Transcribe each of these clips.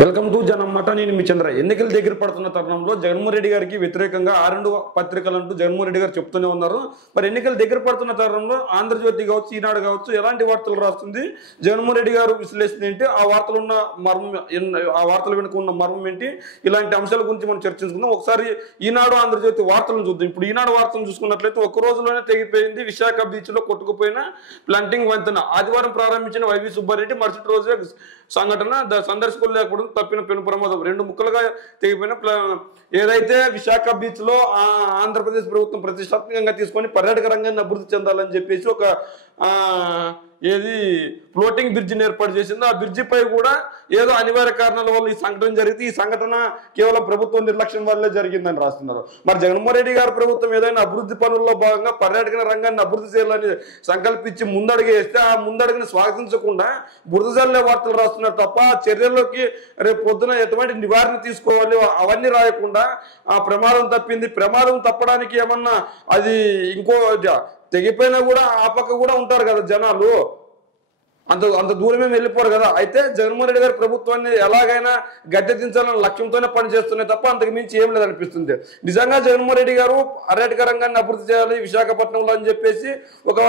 Welcome to జనమట. నేను మీ చంద్ర. ఎన్నికల దగ్గర పడుతున్న తరుణంలో జగన్మోహన్ రెడ్డి గారికి వ్యతిరేకంగా ఆరెండు పత్రికలు అంటూ జగన్మోహన్ రెడ్డి గారు చెప్తూనే ఉన్నారు. మరి ఎన్నికల దగ్గర పడుతున్న తరుణంలో ఆంధ్రజ్యోతి కావచ్చు, ఈనాడు కావచ్చు, ఎలాంటి వార్తలు రాస్తుంది, జగన్మోహన్ రెడ్డి గారు విశ్లేషణ ఏంటి, ఆ వార్తలు ఉన్న మర్మం, ఆ వార్తల వెనుక ఉన్న మర్మం ఏంటి, ఇలాంటి అంశాల గురించి మనం చర్చించుకుందాం. ఒకసారి ఈనాడు ఆంధ్రజ్యోతి వార్తలను చూద్దాం. ఇప్పుడు ఈనాడు వార్తలను చూసుకున్నట్లయితే ఒక్క రోజులోనే తెగిపోయింది విశాఖ బీచ్ లో కొట్టుకుపోయిన ప్లాంటింగ్ వంతెన. ఆదివారం ప్రారంభించిన వైవి సుబ్బారెడ్డి మరుసటి రోజే సంఘటన, సందర్శకులు లేకపోవడం తప్పిన పెను ప్రమాదం. రెండు ముక్కలుగా తెగిపోయిన ఏదైతే విశాఖ బీచ్ లో ఆంధ్రప్రదేశ్ ప్రభుత్వం ప్రతిష్టాత్మకంగా తీసుకొని పర్యాటక రంగాన్ని అభివృద్ధి చెందాలని చెప్పేసి ఒక ఏది ఫ్లోటింగ్ బ్రిడ్జిని ఏర్పాటు చేసిందో, ఆ బ్రిడ్జి పై కూడా ఏదో అనివార్య కారణాల వల్ల ఈ సంఘటన జరిగితే, ఈ సంఘటన కేవలం ప్రభుత్వం నిర్లక్ష్యం వల్లే జరిగిందని రాస్తున్నారు. మరి జగన్మోహన్ రెడ్డి గారి ప్రభుత్వం ఏదైనా అభివృద్ధి పనుల్లో భాగంగా పర్యాటక రంగాన్ని అభివృద్ధి చేయాలని సంకల్పించి ముందడుగు వేస్తే, ఆ ముందడుగుని స్వాగతించకుండా బురదజల్లే వార్తలు రాస్తున్నారు తప్ప చర్యల్లోకి రేపు పొద్దున ఎటువంటి నివారణ తీసుకోవాలి అవన్నీ రాయకుండా ఆ ప్రమాదం తప్పింది, ప్రమాదం తప్పడానికి ఏమన్నా అది ఇంకో తెగిపోయినా కూడా ఆ పక్క కూడా ఉంటారు కదా జనాలు, అంత దూరమే వెళ్ళిపోరు కదా. అయితే జగన్మోహన్ రెడ్డి గారి ప్రభుత్వాన్ని ఎలాగైనా గద్దెదించాలన్న లక్ష్యంతోనే పనిచేస్తున్నాయి తప్ప అంతకు మించి ఏం లేదనిపిస్తుంది. నిజంగా జగన్మోహన్ రెడ్డి గారు పర్యాటక రంగాన్ని అభివృద్ధి చేయాలి విశాఖపట్నంలో అని చెప్పేసి ఒక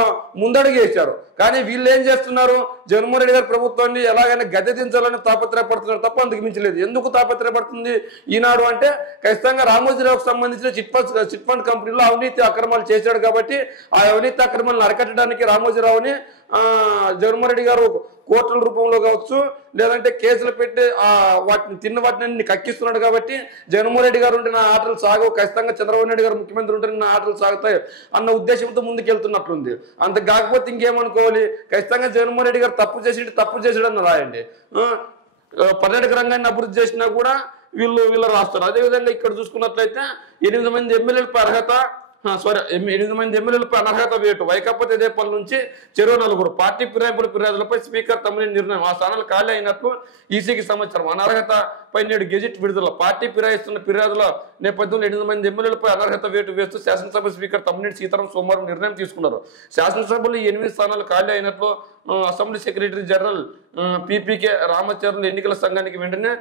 ముందడుగు వేశారు. కానీ వీళ్ళు ఏం చేస్తున్నారు, జగన్మోహన్ రెడ్డి గారి ప్రభుత్వాన్ని ఎలాగైనా గద్దెదించాలని తాపత్రయపడుతున్నారు తప్ప అంతకు మించి లేదు. ఎందుకు తాపత్రయపడుతుంది ఈనాడు అంటే, ఖచ్చితంగా రామోజీరావుకు సంబంధించిన చిట్ ఫండ్ కంపెనీలో అవినీతి అక్రమాలు చేశాడు కాబట్టి ఆ అవినీతి అక్రమాలను అరికట్టడానికి రామోజీరావుని జగన్మోహన్ రెడ్డి గారు కోర్టుల రూపంలో కావచ్చు, లేదంటే కేసులు పెట్టి వాటిని వాటిని కక్కిస్తున్నాడు కాబట్టి జగన్మోహన్ రెడ్డి గారు ఉంటే నా ఆటలు సాగవు, ఖచ్చితంగా చంద్రబాబు నాయుడు గారు ముఖ్యమంత్రి ఉంటే నా ఆటలు సాగుతాయి అన్న ఉద్దేశంతో ముందుకెళ్తున్నట్లుంది. అంత కాకపోతే ఇంకేమనుకోవాలి, ఖచ్చితంగా జగన్మోహన్ రెడ్డి గారు తప్పు చేసాడని రాయండి. పర్యాటక రంగాన్ని అభివృద్ధి చేసినా కూడా వీళ్ళు రాస్తారు. అదేవిధంగా ఇక్కడ చూసుకున్నట్లయితే 8 మంది ఎమ్మెల్యేలపై అర్హత 8 మంది ఎమ్మెల్యేలపై అనర్హత వేటు. వైకాపా తెదేపల్లి నుంచి చెరో 4 పార్టీ ఫిర్యాదులపై స్పీకర్ తమ్మినేని నిర్ణయం. ఆ స్థానాలు ఖాళీ అయినట్లు ఈసీకి సమాచారం. అనర్హతపై నేడు గెజిట్ విడుదల. పార్టీ ఫిరాయిస్తున్న ఫిర్యాదుల నేపథ్యంలో 8 మంది ఎమ్మెల్యేలపై అనర్హత వేటు వేస్తూ శాసనసభ స్పీకర్ తమ్మినేని సీతారాం సోమవారం నిర్ణయం తీసుకున్నారు. శాసనసభలో 8 స్థానాలు ఖాళీ అయినట్లు assembly secretary general PPK Ramcharan ఎన్నికల సంఘానికి వెంటనే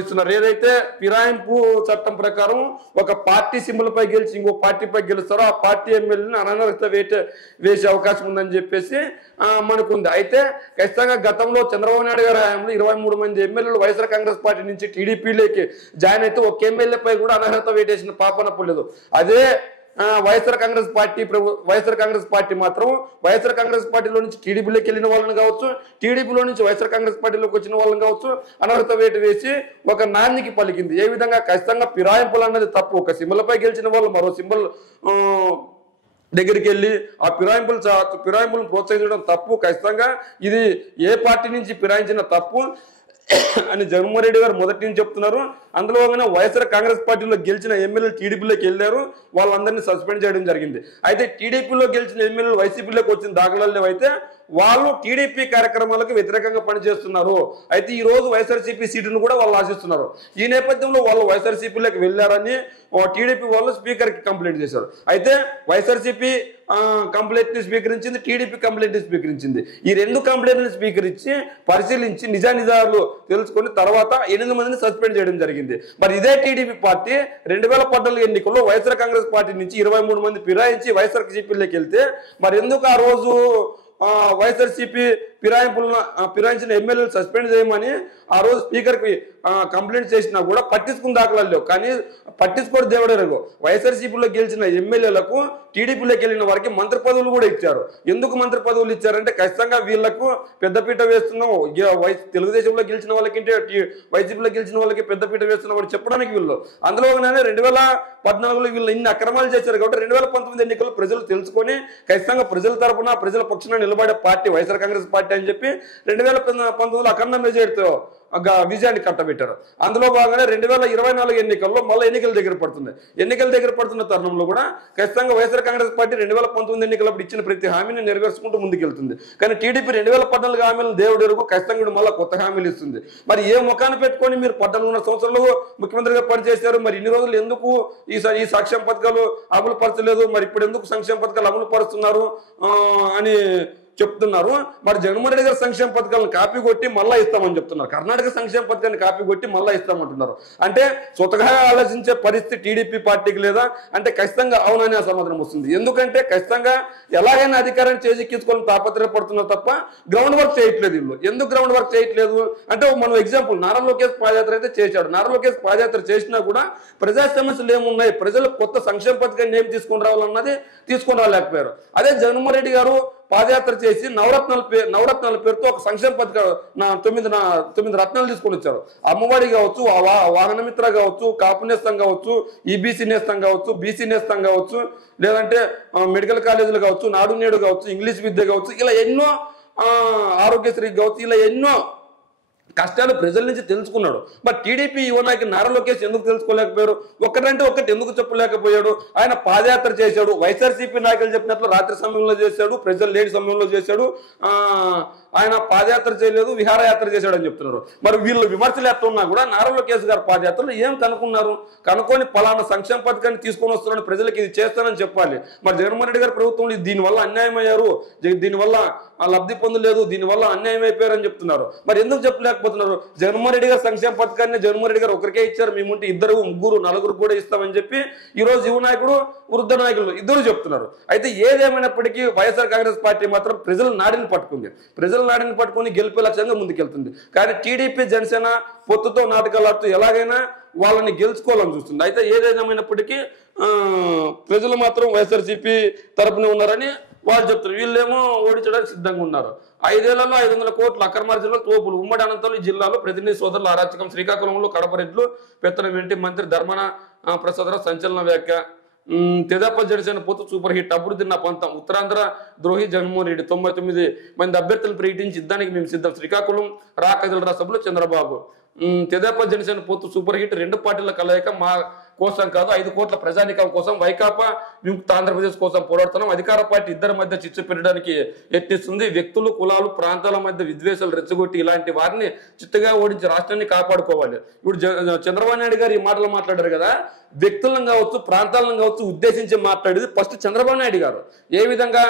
ఇస్తున్నారు. ఏదైతే ఫిరాయింపు చట్టం ప్రకారం ఒక పార్టీ సింబల్ పై గెలిచి ఇంకో పార్టీపై గెలుస్తారో ఆ పార్టీ ఎమ్మెల్యేని అనర్హత వేసే అవకాశం ఉందని చెప్పేసి మనకుంది. అయితే ఖచ్చితంగా గతంలో చంద్రబాబు నాయుడు గారి హయాంలో 23 మంది ఎమ్మెల్యేలు వైఎస్ఆర్ కాంగ్రెస్ పార్టీ నుంచి టీడీపీలోకి జాయిన్ అయితే ఒక ఎమ్మెల్యేపై కూడా అనర్హత వేటేసిన పాపనప్పుడు. అదే వైఎస్ఆర్ కాంగ్రెస్ పార్టీ మాత్రం వైఎస్ఆర్ కాంగ్రెస్ పార్టీలో నుంచి టీడీపీలోకి వెళ్ళిన వాళ్ళని కావచ్చు, టీడీపీలో నుంచి వైఎస్ఆర్ కాంగ్రెస్ పార్టీలోకి వచ్చిన వాళ్ళని కావచ్చు అనర్హత వేటు వేసి ఒక నాణ్యకి పలికింది. ఏ విధంగా ఖచ్చితంగా ఫిరాయింపులు అన్నది తప్పు. ఒక సింబల్పై గెలిచిన వాళ్ళు మరో సింబల్ దగ్గరికి వెళ్ళి ఆ ఫిరాయింపులను ప్రోత్సహించడం తప్పు. ఖచ్చితంగా ఇది ఏ పార్టీ నుంచి ఫిరాయించిన తప్పు అని జగన్మోహన్ రెడ్డి గారు మొదటి నుంచి చెప్తున్నారు. అందులో వైఎస్ఆర్ కాంగ్రెస్ పార్టీలో గెలిచిన ఎమ్మెల్యేలు టీడీపీలోకి వెళ్ళారు, వాళ్ళందరినీ సస్పెండ్ చేయడం జరిగింది. అయితే టీడీపీలో గెలిచిన ఎమ్మెల్యేలు వైసీపీలోకి వచ్చిన దాఖలాలు అయితే వాళ్ళు టీడీపీ కార్యక్రమాలకు వ్యతిరేకంగా పనిచేస్తున్నారు. అయితే ఈ రోజు వైఎస్ఆర్సీపీ సీటును కూడా వాళ్ళు ఆశిస్తున్నారు. ఈ నేపథ్యంలో వాళ్ళు వైఎస్ఆర్సీపీలోకి వెళ్ళారని టీడీపీ వాళ్ళు స్పీకర్కి కంప్లైంట్ చేశారు. అయితే వైఎస్ఆర్సీపీ కంప్లైంట్ ని స్వీకరించింది, టీడీపీ కంప్లైంట్ ని స్వీకరించింది. ఈ 2 కంప్లైంట్లను స్వీకరించి పరిశీలించి నిజానిజాలు తెలుసుకొని తర్వాత 8 మందిని సస్పెండ్ చేయడం జరిగింది. మరి ఇదే టీడీపీ పార్టీ 2014 ఎన్నికల్లో వైఎస్ఆర్ కాంగ్రెస్ పార్టీ నుంచి 23 మంది ఫిరాయించి వైఎస్ఆర్సీపీలోకి వెళ్తే మరి ఎందుకు ఆ రోజు వైఎస్ఆర్సీపీ ఫిరాయించిన ఎమ్మెల్యేలు సస్పెండ్ చేయమని ఆ రోజు స్పీకర్కి కంప్లైంట్ చేసినా కూడా పట్టించుకున్న దాఖలాలు లేవు. కానీ పట్టించుకోవడం దేవుడెరుగు. వైఎస్ఆర్సీపీలో గెలిచిన ఎమ్మెల్యేలకు టీడీపీలోకి వెళ్ళిన వారికి మంత్రి పదవులు కూడా ఇచ్చారు. ఎందుకు మంత్రి పదవులు ఇచ్చారంటే ఖచ్చితంగా వీళ్లకు పెద్దపీట వేస్తున్నాం, తెలుగుదేశంలో గెలిచిన వాళ్ళకంటే వైసీపీలో గెలిచిన వాళ్ళకి పెద్దపీట వేస్తున్నాం అని చెప్పడానికి వీళ్ళు. అందులో 2014లో వీళ్ళు ఇన్ని అక్రమాలు చేశారు కాబట్టి 2019 ఎన్నికల్లో ప్రజలు తెలుసుకొని ఖచ్చితంగా ప్రజల తరఫున ప్రజల పక్షాన నిలబడే పార్టీ వైఎస్ఆర్ కాంగ్రెస్ పార్టీ అని చెప్పి 2019లో అఖండ మెజారిటీతో విజయాన్ని కట్టబెట్టారు. అందులో భాగంగానే 2024 ఎన్నికల్లో మళ్ళీ ఎన్నికల దగ్గర పడుతున్న తరుణంలో కూడా ఖచ్చితంగా వైఎస్ఆర్ కాంగ్రెస్ పార్టీ 2019 ఎన్నికలప్పుడు ఇచ్చిన ప్రతి హామీని నెరవేర్చుకుంటూ ముందుకెళ్తుంది. కానీ టీడీపీ 2014 హామీలను దేవుడెరుగు ఖచ్చితంగా మళ్ళీ కొత్త హామీలు ఇస్తుంది. మరి ఏ ముఖాన్ని పెట్టుకొని మీరు 14 సంవత్సరాలు ముఖ్యమంత్రిగా పనిచేశారు, మరి ఇన్ని రోజులు ఎందుకు ఈ సంక్షేమ పథకాలు అమలు పరచలేదు, మరి ఇప్పుడు ఎందుకు సంక్షేమ పథకాలు అమలు పరుస్తున్నారు అని చెప్తున్నారు. మరి జగన్మోహన్ రెడ్డి గారి సంక్షేమ పథకాలను కాపీ కొట్టి మళ్ళా ఇస్తామని చెప్తున్నారు. కర్ణాటక పండగ సంక్షేమ పథకాన్ని కాపీ కొట్టి మళ్ళీ ఇస్తామంటున్నారు. అంటే స్వతగా ఆలోచించే పరిస్థితి టీడీపీ పార్టీకి లేదా అంటే ఖచ్చితంగా అవుననే సమాధానం వస్తుంది. ఎందుకంటే ఖచ్చితంగా ఎలాగైనా అధికారాన్ని చేజిక్కించుకొని తాపత్రయపడుతున్నారు తప్ప గ్రౌండ్ వర్క్ చేయట్లేదు. వీళ్ళు ఎందుకు గ్రౌండ్ వర్క్ చేయట్లేదు అంటే మనం ఎగ్జాంపుల్ నారా లోకేష్ పాదయాత్ర అయితే చేశాడు. నారా లోకేష్ పాదయాత్ర చేసినా కూడా ప్రజా సమస్యలు ఏమున్నాయి, ప్రజలు కొత్త సంక్షేమ పథకాన్ని ఏం తీసుకొని రావాలన్నది తీసుకొని రాలేకపోయారు. అదే జగన్మోహన్ రెడ్డి గారు పాదయాత్ర చేసి నవరత్నాల పేరుతో ఒక సంక్షేమ పథకం 9 రత్నాలు తీసుకొని వచ్చారు. అమ్మఒడి కావచ్చు, వాహన మిత్ర కావచ్చు, కాపు నేస్తం కావచ్చు, ఈబీసీ నేస్తం కావచ్చు, బీసీ నేస్తం కావచ్చు, లేదంటే మెడికల్ కాలేజీలు కావచ్చు, నాడు నేడు కావచ్చు, ఇంగ్లీష్ విద్య కావచ్చు, ఇలా ఎన్నో ఆరోగ్యశ్రీ కావచ్చు, ఇలా ఎన్నో కష్టాలు ప్రజల నుంచి తెలుసుకున్నాడు. బట్ టీడీపీ యువనాయకుడు నారా లోకేష్ ఎందుకు తెలుసుకోలేకపోయారు? ఒక్కటంటే ఒక్కటి ఎందుకు చెప్పలేకపోయాడు? ఆయన పాదయాత్ర చేశాడు, వైఎస్ఆర్సీపీ నాయకులు చెప్పినట్లు రాత్రి సమయంలో చేశాడు, ప్రజలు లేని సమయంలో చేశాడు. ఆయన పాదయాత్ర చేయలేదు, విహారయాత్ర చేశాడు అని చెప్తున్నారు. మరి వీళ్ళు విమర్శలు ఎట్టున్నా కూడా నారా లోకేష్ గారి పాదయాత్రలో ఏం కనుక్కున్నారు? కనుక్కొని పలానా సంక్షేమ పథకాన్ని తీసుకొని వస్తున్నాను, ప్రజలకు ఇది చేస్తానని చెప్పాలి. మరి జగన్మోహన్ రెడ్డి గారి ప్రభుత్వంలో దీనివల్ల అన్యాయం అయ్యారు, దీనివల్ల లబ్ధి పొందలేదు, దీనివల్ల అన్యాయం అయిపోయారని చెప్తున్నారు. మరి ఎందుకు చెప్పలేకపోతున్నారు? జగన్మోహన్ రెడ్డి గారు సంక్షేమ పథకాన్ని జగన్మోహన్ రెడ్డి గారు ఒకరికే ఇచ్చారు, మేముంటే 2, 3, 4 కూడా ఇస్తామని చెప్పి ఈ రోజు యువ నాయకుడు, వృద్ధ నాయకులు ఇద్దరు చెప్తున్నారు. అయితే ఏదేమైనప్పటికీ వైఎస్ఆర్ కాంగ్రెస్ పార్టీ మాత్రం ప్రజల నాడిని పట్టుకుంది, ప్రజల నాడిని పట్టుకుని గెలిపే లక్ష్యంగా ముందుకెళ్తుంది. కానీ టీడీపీ జనసేన పొత్తుతో నాటకాలు ఆడుతూ ఎలాగైనా వాళ్ళని గెలుచుకోవాలని చూస్తుంది. అయితే ఏదేమైనప్పటికీ ప్రజలు మాత్రం వైఎస్ఆర్సీపీ తరపున ఉన్నారని వాళ్ళు చెప్తారు. వీళ్ళేమో ఓడించడానికి సిద్ధంగా ఉన్నారు. 5 ఏళ్లలో 500 కోట్ల అక్రమార్జనలో తోపులు. ఉమ్మడి అనంతపురం జిల్లాలో ప్రతినిధి సోదరుల అరాచకం. శ్రీకాకుళంలో కడప రెడ్లు పెత్తనం వెంటి మంత్రి ధర్మన ప్రసాదరావు సంచలన వ్యాఖ్య. తెదేపా జనసేన పొత్తు సూపర్ హిట్, అభివృద్ధి నా పంతం. ఉత్తరాంధ్ర ద్రోహి జగన్మోహన్ రెడ్డి. 99 మంది అభ్యర్థులు ప్రకటించి యుద్ధానికి మేము సిద్ధం. శ్రీకాకుళం రాకదిల సభలో చంద్రబాబు. తెదేపా జనసేన పొత్తు సూపర్ హిట్, 2 పార్టీల కలయిక మా కోసం కాదు, 5 కోట్ల ప్రజానికం కోసం, వైకాపా విముక్త ఆంధ్రప్రదేశ్ కోసం పోరాడుతున్నాం. అధికార పార్టీ ఇద్దరి మధ్య చిచ్చు పెట్టడానికి యత్నిస్తుంది. వ్యక్తులు, కులాలు, ప్రాంతాల మధ్య విద్వేషాలు రెచ్చగొట్టి ఇలాంటి వారిని చిత్తగా ఓడించి రాష్ట్రాన్ని కాపాడుకోవాలి. ఇప్పుడు చంద్రబాబు నాయుడు గారు ఈ మాటలు మాట్లాడారు కదా, వ్యక్తులను కావచ్చు, ప్రాంతాలను కావచ్చు ఉద్దేశించి మాట్లాడేది ఫస్ట్ చంద్రబాబు నాయుడు గారు. ఏ విధంగా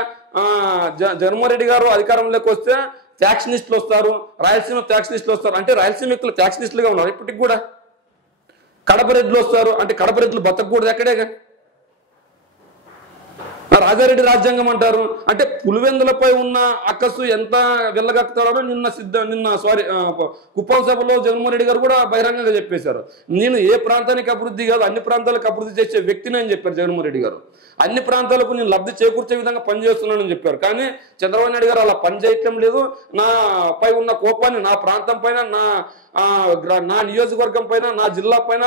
జగన్మోహన్ రెడ్డి గారు అధికారంలోకి వస్తే ఫ్యాక్షనిస్టులు వస్తారు, రాయలసీమ ఫ్యాక్షనిస్టులు వస్తారు అంటే రాయలసీమ వ్యక్తులు ఫ్యాక్షనిస్టులుగా ఉన్నారు ఇప్పటికి కూడా. కడప రెడ్లు వస్తారు అంటే కడప రెడ్లు బతకూడదు ఎక్కడేగా. రాజారెడ్డి రాజ్యాంగం అంటారు అంటే పులివెందులపై ఉన్న అక్కసు ఎంత వెళ్ళగక్కుతాడో నిన్న కుప్పం సభలో జగన్మోహన్ రెడ్డి గారు కూడా బహిరంగంగా చెప్పేశారు. నేను ఏ ప్రాంతానికి అభివృద్ధి కాదు అన్ని ప్రాంతాలకు అభివృద్ధి చేసే వ్యక్తిని అని చెప్పారు జగన్మోహన్ రెడ్డి గారు. అన్ని ప్రాంతాలకు నేను లబ్ధి చేకూర్చే విధంగా పనిచేస్తున్నానని చెప్పారు. కానీ చంద్రబాబు నాయుడు గారు అలా పని చేయటం లేదు. నా పై ఉన్న కోపాన్ని నా ప్రాంతం పైన, నా నియోజకవర్గం పైన, నా జిల్లా పైన,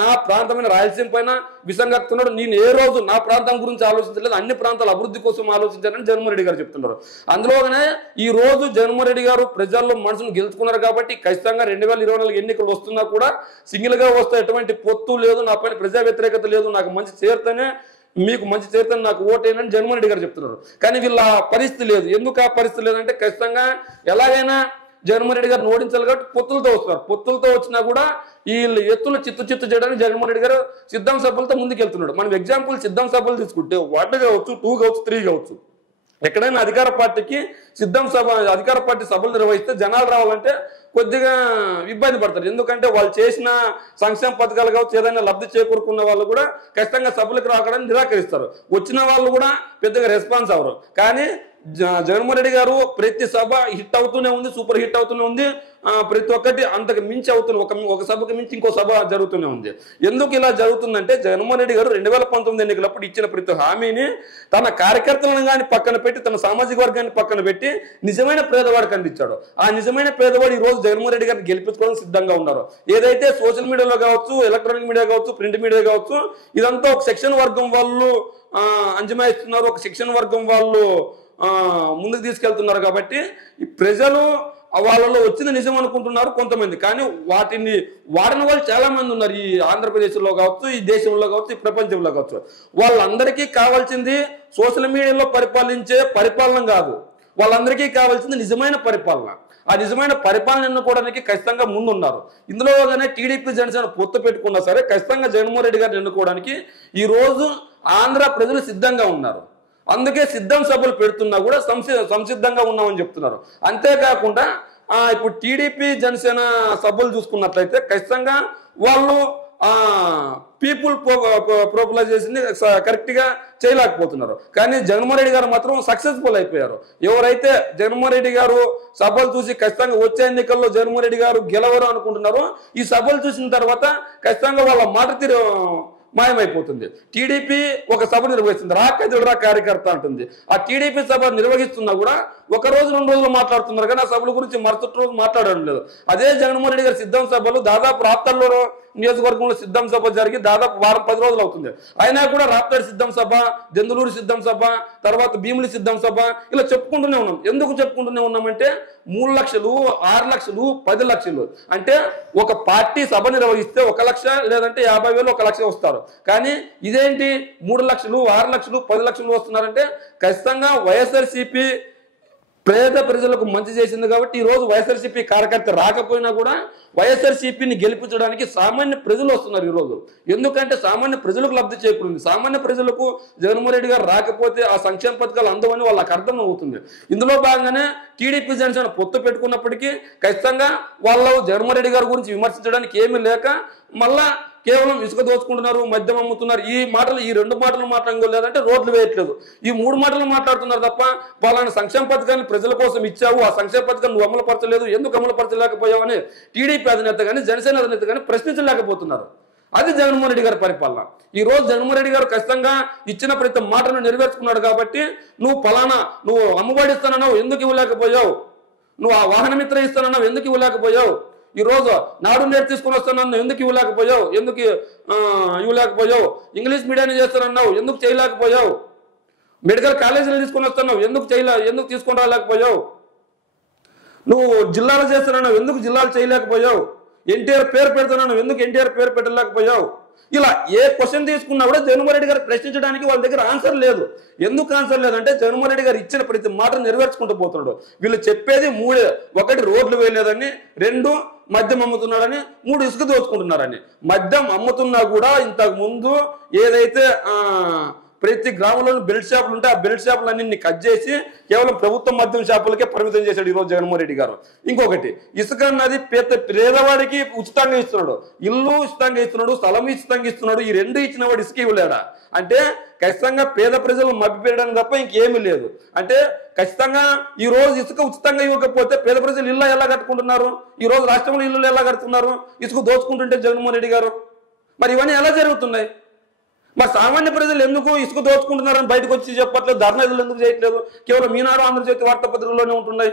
నా ప్రాంతమైన రాయలసీమ పైన విసంగక్తున్నాడు. నేను ఏ రోజు నా ప్రాంతం గురించి ఆలోచించలేదు, అన్ని ప్రాంతాల అభివృద్ధి కోసం ఆలోచించారని జగన్మోహన్ రెడ్డి గారు చెప్తున్నారు. అందులోనే ఈ రోజు జగన్మోహన్ రెడ్డి గారు ప్రజల్లో మనసును గెలుచుకున్నారు కాబట్టి ఖచ్చితంగా 2024 ఎన్నికలు వస్తున్నా కూడా సింగిల్ గా వస్తే ఎటువంటి పొత్తు లేదు, నా పైన ప్రజా వ్యతిరేకత లేదు, నాకు మంచి చేరుతనే మీకు మంచి చేరుతని నాకు ఓటేనని జగన్మోహన్ రెడ్డి గారు చెప్తున్నారు. కానీ వీళ్ళ పరిస్థితి లేదు. ఎందుకు ఆ పరిస్థితి లేదంటే ఖచ్చితంగా ఎలాగైనా జగన్మోహన్ రెడ్డి గారిని ఓడించాలి కాబట్టి పొత్తులతో వస్తున్నారు. పొత్తులతో వచ్చినా కూడా వీళ్ళు ఎత్తులు చిత్తు చేయడానికి జగన్మోహన్ రెడ్డి గారు సిద్ధం సభలతో ముందుకు వెళ్తున్నాడు. మనం ఎగ్జాంపుల్ సిద్ధం సభలు తీసుకుంటే 1 కావచ్చు, 2 కావచ్చు, 3 కావచ్చు. ఎక్కడైనా అధికార పార్టీకి అధికార పార్టీ సభలు నిర్వహిస్తే జనాలు రావాలంటే కొద్దిగా ఇబ్బంది పడతారు. ఎందుకంటే వాళ్ళు చేసిన సంక్షేమ పథకాలు కావచ్చు, ఏదైనా లబ్ధి చేకూరుకున్న వాళ్ళు కూడా ఖచ్చితంగా సభలకు రావడానికి నిరాకరిస్తారు. వచ్చిన వాళ్ళు కూడా పెద్దగా రెస్పాన్స్ అవ్వరు. కానీ జగన్మోహన్ రెడ్డి గారు ప్రతి సభ హిట్ అవుతూనే ఉంది, సూపర్ హిట్ అవుతూనే ఉంది. ప్రతి ఒక్కటి అంతకు మించి అవుతుంది. ఒక సభకు మించి ఇంకో సభ జరుగుతూనే ఉంది. ఎందుకు ఇలా జరుగుతుందంటే జగన్మోహన్ రెడ్డి గారు 2019 ఎన్నికలప్పుడు ఇచ్చిన ప్రతి హామీని తన కార్యకర్తలను కానీ పక్కన పెట్టి, తన సామాజిక వర్గాన్ని పక్కన పెట్టి నిజమైన పేదవాడికి అందించాడు. ఆ నిజమైన పేదవాడు ఈ రోజు జగన్మోహన్ రెడ్డి గారిని గెలిపించుకోవడానికి సిద్ధంగా ఉన్నారు. ఏదైతే సోషల్ మీడియాలో కావచ్చు, ఎలక్ట్రానిక్ మీడియా కావచ్చు, ప్రింట్ మీడియా కావచ్చు, ఇదంతా ఒక సెక్షన్ వర్గం వాళ్ళు అంజమాయిస్తున్నారు, ఒక సెక్షన్ వర్గం వాళ్ళు ముందుకు తీసుకెళ్తున్నారు. కాబట్టి ఈ ప్రజలు వాళ్ళలో వచ్చింది నిజం అనుకుంటున్నారు కొంతమంది, కానీ వాటిని వాడిన వాళ్ళు చాలా మంది ఉన్నారు. ఈ ఆంధ్రప్రదేశ్లో కావచ్చు, ఈ దేశంలో కావచ్చు, ఈ ప్రపంచంలో కావచ్చు. వాళ్ళందరికీ కావాల్సింది సోషల్ మీడియాలో పరిపాలించే పరిపాలన కాదు, వాళ్ళందరికీ కావాల్సింది నిజమైన పరిపాలన. ఆ నిజమైన పరిపాలన ఎన్నుకోవడానికి ఖచ్చితంగా ముందున్నారు. ఇందులోగానే టీడీపీ జనసేన పొత్తు పెట్టుకున్నా సరే ఖచ్చితంగా జగన్మోహన్ రెడ్డి గారిని ఎన్నుకోవడానికి ఈ రోజు ఆంధ్ర ప్రజలు సిద్ధంగా ఉన్నారు. అందుకే సిద్ధం సభలు పెడుతున్నా కూడా సంసిద్ధంగా ఉన్నామని చెప్తున్నారు. అంతేకాకుండా ఇప్పుడు టీడీపీ జనసేన సభ్యులు చూసుకున్నట్లయితే ఖచ్చితంగా వాళ్ళు పీపుల్ ప్రోపలైజేషన్ కరెక్ట్ గా చేయలేకపోతున్నారు. కానీ జగన్మోహన్ రెడ్డి గారు మాత్రం సక్సెస్ఫుల్ అయిపోయారు. ఎవరైతే జగన్మోహన్ రెడ్డి గారు సభలు చూసి ఖచ్చితంగా వచ్చే ఎన్నికల్లో జగన్మోహన్ రెడ్డి గారు గెలవరు అనుకుంటున్నారు, ఈ సభలు చూసిన తర్వాత ఖచ్చితంగా వాళ్ళ మాట తీరు మాయమైపోతుంది. టీడీపీ ఒక సభ నిర్వహిస్తుంది, రా కదిలిరా కార్యకర్త అంటుంది. ఆ టీడీపీ సభ నిర్వహిస్తున్నా కూడా ఒక రోజు 2 రోజులు మాట్లాడుతున్నారు, కానీ ఆ సభల గురించి మరుసటి రోజు మాట్లాడడం లేదు. అదే జగన్మోహన్ రెడ్డి గారి సిద్ధం సభలు దాదాపు రాప్తాడులో నియోజకవర్గంలో సిద్ధం సభ జరిగి దాదాపు వారం 10 రోజులు అవుతుంది. అయినా కూడా రాప్తాడు సిద్ధం సభ, దెందులూరు సిద్ధం సభ, తర్వాత భీములి సిద్ధం సభ ఇలా చెప్పుకుంటూనే ఉన్నాం. ఎందుకు చెప్పుకుంటూనే ఉన్నామంటే 3 లక్షలు, 6 లక్షలు, 10 లక్షలు అంటే ఒక పార్టీ సభ నిర్వహిస్తే 1 లక్ష లేదంటే 50,000 1 లక్ష వస్తారు. కానీ ఇదేంటి 3 లక్షలు, 6 లక్షలు, 10 లక్షలు వస్తున్నారంటే ఖచ్చితంగా వైఎస్ఆర్సీపీ పేద ప్రజలకు మంచి చేసింది. కాబట్టి ఈ రోజు వైఎస్ఆర్సీపీ కార్యకర్త రాకపోయినా కూడా వైఎస్ఆర్సీపీని గెలిపించడానికి సామాన్య ప్రజలు వస్తున్నారు ఈ రోజు. ఎందుకంటే సామాన్య ప్రజలకు లబ్ధి చేకూరింది. సామాన్య ప్రజలకు జగన్మోహన్ రెడ్డి గారు రాకపోతే ఆ సంక్షేమ పథకాలు అందవని వాళ్ళకి అర్థం అవుతుంది. ఇందులో భాగంగానే టీడీపీ జనసేన పొత్తు పెట్టుకున్నప్పటికీ ఖచ్చితంగా వాళ్ళు జగన్మోహన్ రెడ్డి గారి గురించి విమర్శించడానికి ఏమీ లేక మళ్ళా కేవలం ఇసుక దోచుకుంటున్నారు, మద్యం అమ్ముతున్నారు, ఈ 2 మాటలు మాట్లాడడం లేదంటే రోడ్లు వేయట్లేదు, ఈ 3 మాటలు మాట్లాడుతున్నారు తప్ప వాళ్ళని సంక్షేమ పథకాన్ని ప్రజల కోసం ఇచ్చావు, ఆ సంక్షేమ పథకాన్ని నువ్వు అమలుపరచలేదు, ఎందుకు అమలుపరచలేకపోయావు అని టీడీపీ అధినేత కానీ జనసేన అధినేత కానీ ప్రశ్నించలేకపోతున్నారు. అది జగన్మోహన్ రెడ్డి గారి పరిపాలన. ఈ రోజు జగన్మోహన్ రెడ్డి గారు ఖచ్చితంగా ఇచ్చిన ప్రతి మాటను నెరవేర్చుకున్నాడు. కాబట్టి నువ్వు అమ్మఒడి ఇస్తానన్నావు, ఎందుకు ఇవ్వలేకపోయావు, నువ్వు ఆ వాహనమిత్ర ఇస్తానన్నావు, ఎందుకు ఇవ్వలేకపోయావు, ఈ రోజు నాడు నేడు తీసుకుని వస్తానన్నావు, ఎందుకు ఇవ్వలేకపోయావు, ఇంగ్లీష్ మీడియాన్ని చేస్తానన్నావు, ఎందుకు చేయలేకపోయావు, మెడికల్ కాలేజీలు తీసుకుని వస్తున్నావు, ఎందుకు తీసుకొని రాలేకపోయావు, నువ్వు జిల్లాలు చేస్తున్నావు, ఎందుకు జిల్లాలు చేయలేకపోయావు, ఎన్టీఆర్ పేరు పెడుతున్నావు, ఎందుకు ఎన్టీఆర్ పేరు పెట్టలేకపోయావు. ఇలా ఏ క్వశ్చన్ తీసుకున్నా కూడా జగన్మోహన్ రెడ్డి గారు ప్రశ్నించడానికి వాళ్ళ దగ్గర ఆన్సర్ లేదు. ఎందుకు ఆన్సర్ లేదంటే జగన్మోహన్ రెడ్డి గారు ఇచ్చిన ప్రతి మాటను నెరవేర్చుకుంటూ పోతున్నాడు. వీళ్ళు చెప్పేది 3: 1 రోడ్లు వేయలేదని, 2 మద్యం అమ్ముతున్నాడని, 3 ఇసుక దోచుకుంటున్నారని. మద్యం అమ్ముతున్నా కూడా ఇంతకు ముందు ఏదైతే ప్రతి గ్రామంలోని బెల్ట్ షాపులు ఉంటే ఆ బెల్ట్ షాపులన్నీ కట్ చేసి కేవలం ప్రభుత్వ మద్యం షాపులకే పరిమితం చేశాడు ఈరోజు జగన్మోహన్ రెడ్డి గారు. ఇంకొకటి, ఇసుక అన్నది పేదవాడికి ఉచితంగా ఇస్తున్నాడు, ఇల్లు ఉచితంగా ఇస్తున్నాడు, స్థలం ఉచితంగా ఇస్తున్నాడు. ఈ 2 ఇచ్చిన వాడు ఇసుక ఇవ్వలేడా అంటే ఖచ్చితంగా పేద ప్రజలు మభ్యపెట్టడానికి తప్ప ఇంకేమీ లేదు. అంటే ఖచ్చితంగా ఈ రోజు ఇసుక ఉచితంగా ఇవ్వకపోతే పేద ప్రజలు ఇల్లు ఎలా కట్టుకుంటున్నారు, ఈ రోజు రాష్ట్రంలో ఇల్లు ఎలా కడుతున్నారు, ఇసుక దోచుకుంటుంటే జగన్మోహన్ రెడ్డి గారు. మరి ఇవన్నీ ఎలా జరుగుతున్నాయి? మరి సామాన్య ప్రజలు ఎందుకు ఇసుక దోచుకుంటున్నారని బయటకు వచ్చి చెప్పట్లేదు, ధర్నాలు ఎందుకు చేయట్లేదు, కేవలం ఈనాడు ఆంధ్రజ్యోతి వార్తాపత్రికల్లోనే ఉంటున్నాయి.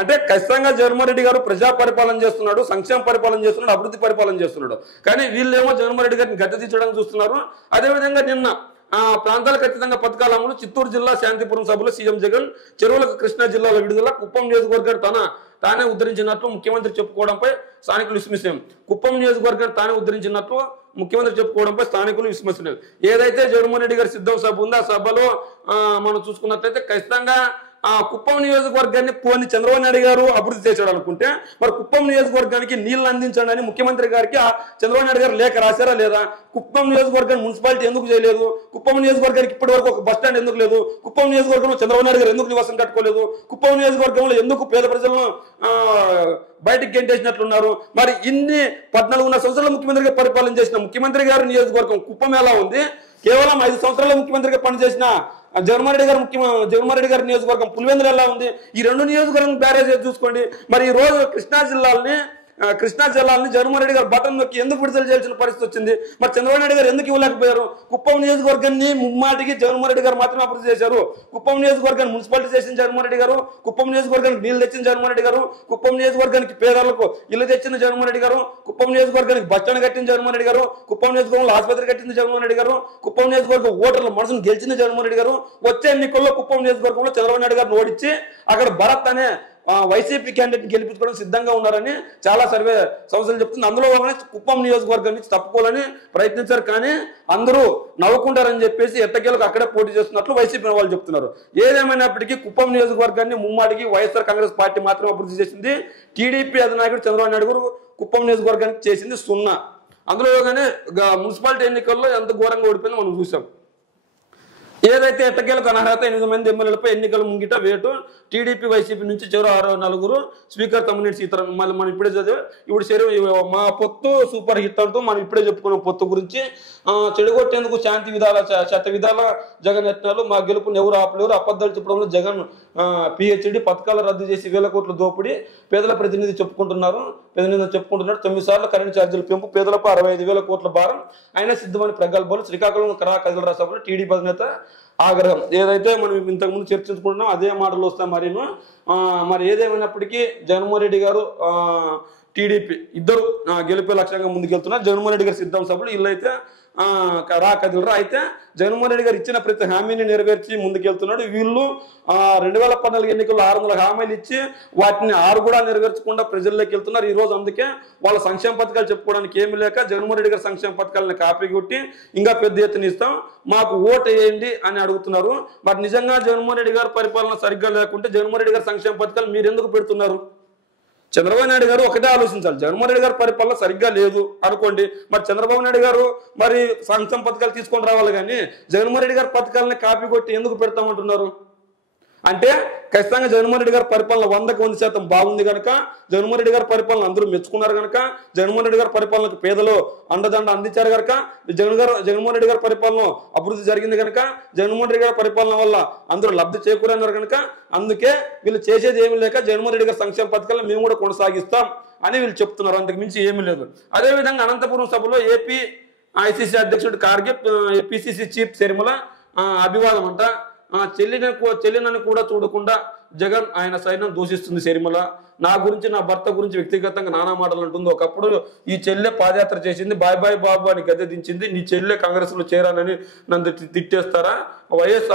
అంటే ఖచ్చితంగా జగన్మోహన్ రెడ్డి గారు ప్రజా పరిపాలన చేస్తున్నాడు, సంక్షేమ పరిపాలన చేస్తున్నాడు, అభివృద్ధి పరిపాలన చేస్తున్నాడు. కానీ వీళ్ళేమో జగన్మోహన్ రెడ్డి గారిని గద్దె తీర్చడానికి చూస్తున్నారు. అదేవిధంగా నిన్న ప్రాంతాలకు ఖచ్చితంగా పథకాల అమలు, చిత్తూరు జిల్లా శాంతిపురం సభలో సీఎం జగన్, చెరువులకు కృష్ణా జిల్లాలో విడుదల, కుప్పం నియోజకవర్గాన్ని తానే ఉద్ధరించినట్లు ముఖ్యమంత్రి చెప్పుకోవడంపై స్థానికులు విస్మయం. కుప్పం నియోజకవర్గాన్ని తానే ఉద్ధరించినట్లు ముఖ్యమంత్రి చెప్పుకోవడంపై స్థానికులు విస్మరించారు. ఏదైతే జగన్మోహన్ రెడ్డి గారి సిద్ధం సభ ఉందో ఆ సభలో మనం చూసుకున్నట్లయితే ఖచ్చితంగా కుప్పం నియోజకవర్గాన్ని పోని చంద్రబాబు నాయుడు గారు అభివృద్ధి చేశాడు అనుకుంటే మరి కుప్పం నియోజకవర్గానికి నీళ్లు అందించండి అని ముఖ్యమంత్రి గారికి చంద్రబాబు నాయుడు గారు లేఖ రాశారా లేదా? కుప్పం నియోజకవర్గాన్ని మున్సిపాలిటీ ఎందుకు చేయలేదు? కుప్పం నియోజకవర్గానికి ఇప్పటి వరకు ఒక బస్ స్టాండ్ ఎందుకు లేదు? కుప్పం నియోజకవర్గంలో చంద్రబాబు నాయుడు గారు ఎందుకు నివాసం కట్టుకోలేదు? కుప్పం నియోజకవర్గంలో ఎందుకు పేద ప్రజలను బయటికి గెంటేసినట్లున్నారు? మరి ఇన్ని 14.5 సంవత్సరాల ముఖ్యమంత్రిగా పరిపాలన చేసిన ముఖ్యమంత్రి గారి నియోజకవర్గం కుప్పం ఎలా ఉంది? కేవలం 5 సంవత్సరాల ముఖ్యమంత్రిగా పనిచేసిన జగన్మోహన్ రెడ్డి గారి నియోజకవర్గం పులివెందులు ఎలా ఉంది? ఈ 2 నియోజకవర్గం బ్యారేజ్ చూసుకోండి. మరి ఈ రోజు కృష్ణా జిల్లాలని జగన్మోహన్ రెడ్డి గారు బటన్ నొక్కి ఎందుకు విడుదల చేయాల్సిన పరిస్థితి వచ్చింది? మరి చంద్రబాబు నాయుడు గారు ఎందుకు ఇవ్వలేకపోయారు? కుప్పం నియోజకవర్గాన్ని ముమ్మాటికి జగన్మోహన్ రెడ్డి గారు మాత్రమే అభివృద్ధి చేశారు. కుప్పం నియోజకవర్గాన్ని మున్సిపాలిటీ చేసిన జగన్మోహన్ రెడ్డి గారు, కుప్పం నియోజకవర్గానికి నీళ్లు తెచ్చిన జగన్మోహన్ రెడ్డి గారు, కుప్పం నియోజకవర్గానికి పేదలకు ఇల్లు తెచ్చిన జగన్మోహన్ రెడ్డి గారు, కుప్పం నియోజకవర్గానికి బస్ స్టాండ్ కట్టిన జగన్మోహన్ రెడ్డి గారు, కుప్పం నియోజకవర్గంలో ఆసుపత్రి కట్టింది జగన్మోహన్ రెడ్డి గారు, కుప్పం నియోజకవర్గం ఓటర్ల మనసును గెలిచిన జగన్మోహన్ రెడ్డి గారు. వచ్చే ఎన్నికల్లో కుప్పం నియోజకవర్గంలో చంద్రబాబు నాయుడు గారిని ఓడించి అక్కడ భరత్ అనే వైసీపీ క్యాండిడేట్ గెలిపించుకోవడం సిద్ధంగా ఉన్నారని చాలా సర్వే సంస్థలు చెప్తుంది. అందులో కుప్పం నియోజకవర్గం నుంచి తప్పుకోవాలని ప్రయత్నించారు. కానీ అందరూ నవ్వుకుంటారని చెప్పేసి ఎట్టకేలకు అక్కడే పోటీ చేస్తున్నట్లు వైసీపీ వాళ్ళు చెప్తున్నారు. ఏదేమైనప్పటికీ కుప్పం నియోజకవర్గాన్ని ముమ్మాటికి వైఎస్ఆర్ కాంగ్రెస్ పార్టీ మాత్రమే అభివృద్ధి చేసింది. టీడీపీ అధినాయకుడు చంద్రబాబు నాయుడు గారు కుప్పం నియోజకవర్గానికి చేసింది 0. అందులోగానే మున్సిపాలిటీ ఎన్నికల్లో ఎంత ఘోరంగా ఓడిపోయిందో మనం చూసాం. ఏదైతే ఎట్టకేలకు అనర్హత 8 మంది ఎమ్మెల్యేలపై ఎన్నికల ముంగిట వేటు టీడీపీ వైసీపీ నుంచి చివరి 6 స్పీకర్ తమ్మినేని సీతారాం మళ్ళీ మనం ఇప్పుడే చదివా ఇప్పుడు మా పొత్తు సూపర్ హిట్ అంటూ మనం ఇప్పుడే చెప్పుకున్నాం పొత్తు గురించి చెడగొట్టేందుకు శాంతి విధాల శత విధాల జగన్ యత్నాలు మా గెలుపుని ఎవరు ఆపలేరు అబద్ధాలు చెప్పడంలో జగన్ పిహెచ్డి పథకాలు రద్దు చేసి 1000 కోట్ల దోపిడీ పేదల ప్రతినిధి చెప్పుకుంటున్నారు 9 సార్లు కరెంట్ ఛార్జీల పెంపు పేదలకు 65,000 కోట్ల భారం అయినా సిద్ధమని ప్రగల్భాలు శ్రీకాకుళం కదిల సభలో టీడీపీ అధినేత ఆగ్రహం ఏదైతే మనం ఇంతకుముందు చర్చించుకుంటున్నాం అదే మాటలు వస్తాయి మరి ఏదేమైనప్పటికీ జగన్మోహన్ రెడ్డి గారు టీడీపీ ఇద్దరు గెలిపే లక్ష్యంగా ముందుకెళ్తున్నారు జగన్మోహన్ రెడ్డి గారు సిద్ధం సభలు వీళ్ళైతే కదిలరా అయితే జగన్మోహన్ రెడ్డి గారు ఇచ్చిన ప్రతి హామీని నెరవేర్చి ముందుకెళ్తున్నాడు వీళ్ళు 2014 ఎన్నికల్లో 600 హామీలు ఇచ్చి వాటిని 6 కూడా నెరవేర్చకుండా ప్రజల్లోకి వెళ్తున్నారు ఈ రోజు అందుకే వాళ్ళ సంక్షేమ పథకాలు చెప్పుకోవడానికి ఏమి లేక జగన్మోహన్ రెడ్డి గారి సంక్షేమ పథకాలను కాపీ కొట్టి ఇంకా పెద్ద ఎత్తున ఇస్తాం మాకు ఓటు వేయండి అని అడుగుతున్నారు మరి నిజంగా జగన్మోహన్ రెడ్డి గారి పరిపాలన సరిగ్గా లేకుంటే జగన్మోహన్ రెడ్డి గారి సంక్షేమ పథకాలు మీరు ఎందుకు పెడుతున్నారు చంద్రబాబు నాయుడు గారు ఒకటే ఆలోచించాలి జగన్మోహన్ రెడ్డి గారి పరిపాలన సరిగ్గా లేదు అనుకోండి మరి చంద్రబాబు నాయుడు గారు మరి సంక్షేమ పథకాలు తీసుకొని రావాలి కానీ జగన్మోహన్ రెడ్డి గారి పథకాలని కాపీ కొట్టి ఎందుకు పెడతామంటున్నారు అంటే ఖచ్చితంగా జగన్మోహన్ రెడ్డి గారి పరిపాలన 100% బాగుంది కనుక జగన్మోహన్ రెడ్డి గారి పరిపాలన అందరూ మెచ్చుకున్నారు కనుక జగన్మోహన్ రెడ్డి గారి పరిపాలనకు పేదలు అండదండ అందించారు కనుక జగన్మోహన్ రెడ్డి గారి పరిపాలన అభివృద్ధి జరిగింది కనుక జగన్మోహన్ రెడ్డి గారి పరిపాలన వల్ల అందరూ లబ్ధి చేకూరన్నారు కనుక అందుకే వీళ్ళు చేసేది ఏమీ లేక జగన్మోహన్ రెడ్డి గారి సంక్షేమ పథకాలను మేము కూడా కొనసాగిస్తాం అని వీళ్ళు చెప్తున్నారు అంతకు మించి ఏమీ లేదు అదేవిధంగా అనంతపురం సభలో ఏపీ ఐసీసీ అధ్యక్షుడు ఖార్గే పిసిసి చీఫ్ శర్మిల అభివాదం అంట చెల్లినని కూడా చూడకుండా జగన్ ఆయన సైన్యం దూషిస్తుంది శర్మిల నా గురించి నా భర్త గురించి వ్యక్తిగతంగా నానా మాటలు అంటుంది ఒకప్పుడు ఈ చెల్లె పాదయాత్ర చేసింది బాయ్ బాయ్ బాబు అని గద్దె దించింది నీ చెల్లె కాంగ్రెస్ లో చేరానని నన్ను తిట్టేస్తారా వైఎస్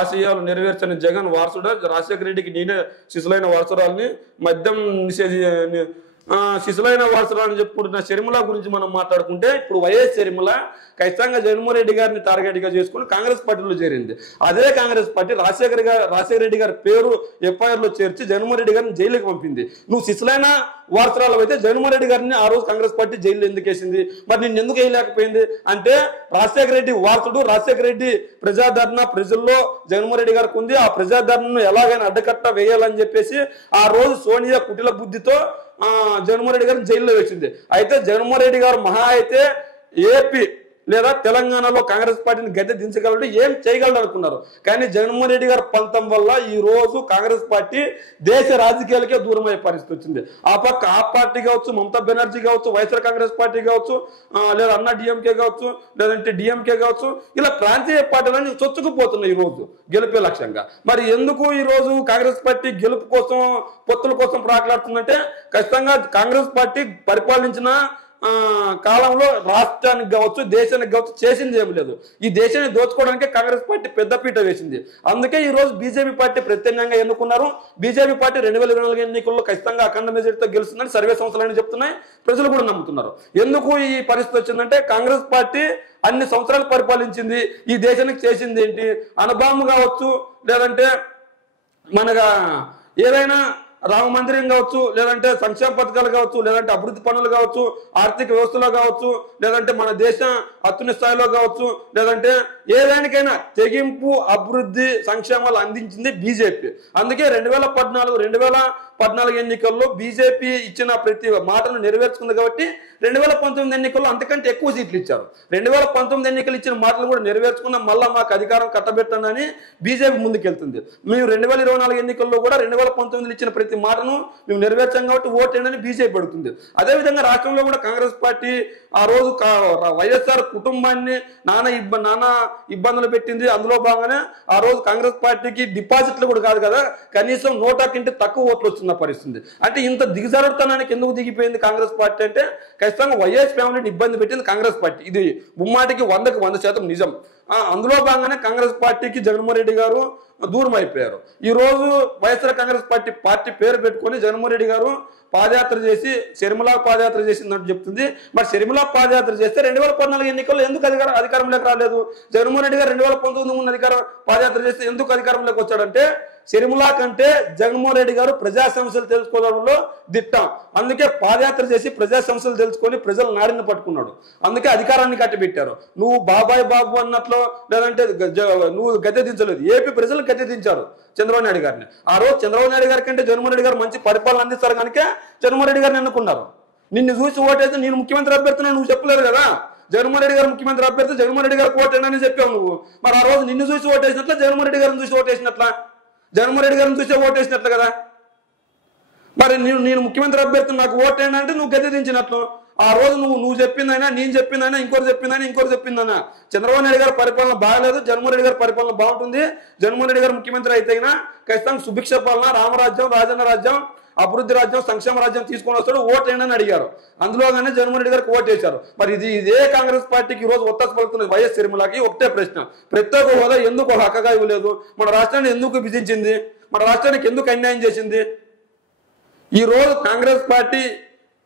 ఆశయాలు నెరవేర్చని జగన్ వారసుడా రాజశేఖర రెడ్డికి నేనే శిశులైన వారసురాలని మద్యం శిశులైన వారసురాలని చెప్పుకుంటున్న శర్మిల గురించి మనం మాట్లాడుకుంటే ఇప్పుడు వైఎస్ శర్మిల ఖచ్చితంగా జగన్మోహన్ రెడ్డి గారిని టార్గెట్ గా చేసుకుని కాంగ్రెస్ పార్టీలో చేరింది అదే కాంగ్రెస్ పార్టీ రాజశేఖర రెడ్డి గారి పేరు ఎఫ్ఐఆర్ లో చేర్చి జగన్మోహన్ రెడ్డి గారిని జైలుకి పంపింది నువ్వు శిశులైన వారసురాలు అయితే జగన్మోహన్ రెడ్డి గారిని ఆ రోజు కాంగ్రెస్ పార్టీ జైలు ఎందుకు వేసింది మరి నిన్ను ఎందుకు వేయలేకపోయింది అంటే రాజశేఖర రెడ్డి వారసుడు రాజశేఖర రెడ్డి ప్రజాదరణ ప్రజల్లో జగన్మోహన్ రెడ్డి గారికి ఉంది ఆ ప్రజాదరణను ఎలాగైనా అడ్డకట్ట వేయాలని చెప్పేసి ఆ రోజు సోనియా కుటిల బుద్ధితో జగన్మోహన్ రెడ్డి గారిని జైల్లో వేసింది అయితే జగన్మోహన్ రెడ్డి గారు మహా అయితే ఏపీ లేదా తెలంగాణలో కాంగ్రెస్ పార్టీని గద్దె దించగలడు ఏం చేయగలడు అనుకున్నారు కానీ జగన్మోహన్ రెడ్డి గారి పంతం వల్ల ఈ రోజు కాంగ్రెస్ పార్టీ దేశ రాజకీయాలకే దూరం అయ్యే పరిస్థితి వచ్చింది ఆ పక్క ఆ పార్టీ కావచ్చు మమతా బెనర్జీ కావచ్చు వైఎస్ఆర్ కాంగ్రెస్ పార్టీ కావచ్చు లేదా అన్నా డిఎంకే కావచ్చు లేదంటే డిఎంకే కావచ్చు ఇలా ప్రాంతీయ పార్టీలన్నీ చొచ్చుకుపోతున్నాయి ఈ రోజు గెలిపే లక్ష్యంగా మరి ఎందుకు ఈ రోజు కాంగ్రెస్ పార్టీ గెలుపు కోసం పొత్తుల కోసం ప్రాకులాడుతుందంటే ఖచ్చితంగా కాంగ్రెస్ పార్టీ పరిపాలించిన కాలంలో రాష్ట్రానికి కావచ్చు దేశానికి కావచ్చు చేసింది ఏమి లేదు ఈ దేశాన్ని దోచుకోవడానికే కాంగ్రెస్ పార్టీ పెద్దపీట వేసింది అందుకే ఈ రోజు బీజేపీ పార్టీ ప్రత్యేకంగా ఎన్నుకున్నారు బీజేపీ పార్టీ 2024 ఎన్నికల్లో ఖచ్చితంగా అఖండ మెజారిటీతో గెలుస్తుందని సర్వే సంస్థలు చెప్తున్నాయి ప్రజలు కూడా నమ్ముతున్నారు ఎందుకు ఈ పరిస్థితి వచ్చిందంటే కాంగ్రెస్ పార్టీ అన్ని సంవత్సరాలు పరిపాలించింది ఈ దేశానికి చేసింది ఏంటి అనుభవం కావచ్చు లేదంటే మనగా ఏదైనా రామ మందిరం కావచ్చు లేదంటే సంక్షేమ పథకాలు కావచ్చు లేదంటే అభివృద్ధి పనులు కావచ్చు ఆర్థిక వ్యవస్థలో కావచ్చు లేదంటే మన దేశ అత్యున్నత స్థాయిలో కావచ్చు లేదంటే ఏదానికైనా తెగింపు అభివృద్ధి సంక్షేమాలు అందించింది బీజేపీ అందుకే 2014 ఎన్నికల్లో బీజేపీ ఇచ్చిన ప్రతి మాటను నెరవేర్చుకుంది కాబట్టి 2019 ఎన్నికల్లో అంతకంటే ఎక్కువ సీట్లు ఇచ్చారు 2019 ఎన్నికలు ఇచ్చిన మాటలు కూడా నెరవేర్చుకున్న మళ్ళా మాకు అధికారం కట్టబెట్టనని బీజేపీ ముందుకెళ్తుంది మేము 2024 ఎన్నికల్లో కూడా 2019 ఇచ్చిన ప్రతి మాటను మేము నెరవేర్చాం కాబట్టి ఓటేనని బీజేపీ అడుగుతుంది అదేవిధంగా రాష్ట్రంలో కూడా కాంగ్రెస్ పార్టీ ఆ రోజు వైఎస్ఆర్ కుటుంబాన్ని నానా ఇబ్బందులు పెట్టింది అందులో భాగంగానే ఆ రోజు కాంగ్రెస్ పార్టీకి డిపాజిట్లు కూడా కాదు కదా కనీసం 100 కంటే తక్కువ ఓట్లు వస్తున్న పరిస్థితి అంటే ఇంత దిగజారుతనానికి ఎందుకు దిగిపోయింది కాంగ్రెస్ పార్టీ అంటే ఖచ్చితంగా వైఎస్ ఫ్యామిలీని ఇబ్బంది పెట్టింది కాంగ్రెస్ పార్టీ ఇది ముమ్మాటికి 100% నిజం అందులో భాగంగానే కాంగ్రెస్ పార్టీకి జగన్మోహన్ రెడ్డి గారు దూరం అయిపోయారు ఈ రోజు వైఎస్ఆర్ కాంగ్రెస్ పార్టీ పేరు పెట్టుకొని జగన్మోహన్ రెడ్డి గారు పాదయాత్ర చేసి శర్మిల పాదయాత్ర చేసిందంటూ చెప్తుంది మరి శర్మిల పాదయాత్ర చేస్తే 2014 ఎన్నికల్లో ఎందుకు అధికారంలోకి రాలేదు జగన్మోహన్ రెడ్డి గారు 2019 ముందు పాదయాత్ర చేస్తే ఎందుకు అధికారంలోకి వచ్చాడంటే శర్మిల కంటే జగన్మోహన్ రెడ్డి గారు ప్రజా సమస్యలు తెలుసుకోవడంలో దిట్టం అందుకే పాదయాత్ర చేసి ప్రజా సమస్యలు తెలుసుకొని ప్రజల నాడిని పట్టుకున్నాడు అందుకే అధికారాన్ని కట్టిబెట్టారు నువ్వు బాబాయ్ బాబు అన్నట్లు లేదంటే నువ్వు గద్దె దించలేదు ఏపీ ప్రజలు గద్దె దించారు చంద్రబాబు నాయుడు గారిని. ఆ రోజు చంద్రబాబు నాయుడు గారి కంటే జగన్మోహన్ రెడ్డి గారు మంచి పరిపాలన అందిస్తారు కనుక జగన్మోహన్ రెడ్డి గారిని ఎన్నుకున్నారు. నిన్ను చూసి ఓటేస్తే నేను ముఖ్యమంత్రి అభ్యర్థిని నువ్వు చెప్పలేదు కదా. జగన్మోహన్ రెడ్డి గారు ముఖ్యమంత్రి అభ్యర్థి, జగన్మోహన్ రెడ్డి గారికి ఓటేనని చెప్పావు నువ్వు. మరి ఆ రోజు నిన్ను చూసి ఓటేసినట్ల, జగన్మోహన్ రెడ్డి గారిని చూసి ఓటేసినట్ల? జగన్మోహన్ రెడ్డి గారిని చూసే ఓటేసినట్లు కదా. మరి నేను ముఖ్యమంత్రి అభ్యర్థి నాకు ఓటేయండి అంటే నువ్వు గద్దె దించినట్లు. ఆ రోజు నువ్వు చెప్పిందైనా, నేను చెప్పిందైనా, ఇంకోటి చెప్పిందైనా చంద్రబాబు నాయుడు గారి పరిపాలన బాగలేదు, జగన్మోహన్ రెడ్డి గారి పరిపాలన బాగుంటుంది. జగన్మోహన్ రెడ్డి గారు ముఖ్యమంత్రి అయితే ఖచ్చితంగా సుభిక్ష పాలన, రామరాజ్యం, రాజన్న రాజ్యం, అభివృద్ధి రాజ్యం, సంక్షేమ రాజ్యం తీసుకొని వస్తాడు, ఓటేయండి అని అడిగారు. అందులోగానే జగన్మోహన్ రెడ్డి గారికి ఓటేశారు. మరి ఇదే కాంగ్రెస్ పార్టీకి ఈ రోజు ఒత్తాసు పలుకుతున్న వైఎస్ షర్మిలకి ఒకటే ప్రశ్న, ప్రత్యేక హోదా ఎందుకు హక్కగా ఇవ్వలేదు? మన రాష్ట్రాన్ని ఎందుకు విధించింది? మన రాష్ట్రానికి ఎందుకు అన్యాయం చేసింది? ఈ రోజు కాంగ్రెస్ పార్టీ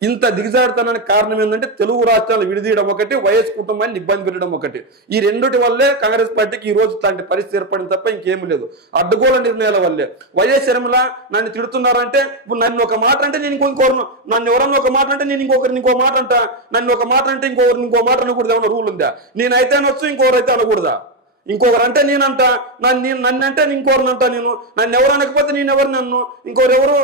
ఇంత దిగజారుతానికి కారణం ఏంటంటే తెలుగు రాష్ట్రాలు విడిదీయడం ఒకటి, వైఎస్ కుటుంబాన్ని ఇబ్బంది పెట్టడం ఒకటి. ఈ రెండుటి వల్లే కాంగ్రెస్ పార్టీకి ఈ రోజు ఇట్లాంటి పరిస్థితి ఏర్పడింది తప్ప ఇంకేమీ లేదు. అడ్డగోల నిర్ణయాల వల్లే. వైఎస్ షర్మిల నన్ను తిడుతున్నారంటే, ఇప్పుడు నన్ను ఒక మాట అంటే నేను ఇంకోరు, నన్ను ఎవరన్నా ఒక మాట అంటే నేను ఇంకొకరిని ఇంకో మాట అంట, నన్ను ఒక మాట అంటే ఇంకొకరిని ఇంకో మాట అనకూడదు. ఏమన్నా రూల్ ఉందా? నేనైతే అనొచ్చు, ఇంకొకరైతే అనకూడదా? ఇంకొకరు అంటే నేనంట, నన్ను అంటే ఇంకోరిని అంట, నన్ను ఎవరు అనకపోతే నేను ఎవరు, నన్ను ఎవరు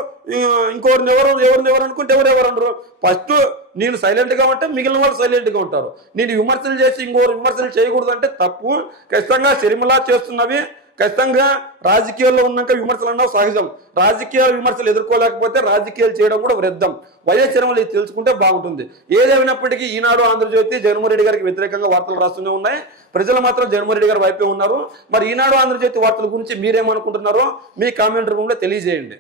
అనుకుంటే ఎవరు అనరు. ఫస్ట్ నేను సైలెంట్గా ఉంటే మిగిలిన వాళ్ళు సైలెంట్గా ఉంటారు. నేను విమర్శలు చేసి ఇంకోరు విమర్శలు చేయకూడదు అంటే తప్పు. ఖచ్చితంగా షర్మిల చేస్తున్నవి ఖచ్చితంగా రాజకీయాల్లో ఉన్నాక విమర్శలు అన్నావు సహజం. రాజకీయ విమర్శలు ఎదుర్కోలేకపోతే రాజకీయాలు చేయడం కూడా వృద్ధం. వైఎస్ షర్మిల తెలుసుకుంటే బాగుంటుంది. ఏదేమైనప్పటికీ ఈనాడు, ఆంధ్రజ్యోతి జగన్మోహన్ రెడ్డి గారికి వ్యతిరేకంగా వార్తలు రాస్తూనే ఉన్నాయి. ప్రజలు మాత్రం జగన్మోహన్ రెడ్డి గారి వైపే ఉన్నారు. మరి ఈనాడు, ఆంధ్రజ్యోతి వార్తల గురించి మీరేమనుకుంటున్నారో మీ కామెంట్ రూమ్లో తెలియజేయండి.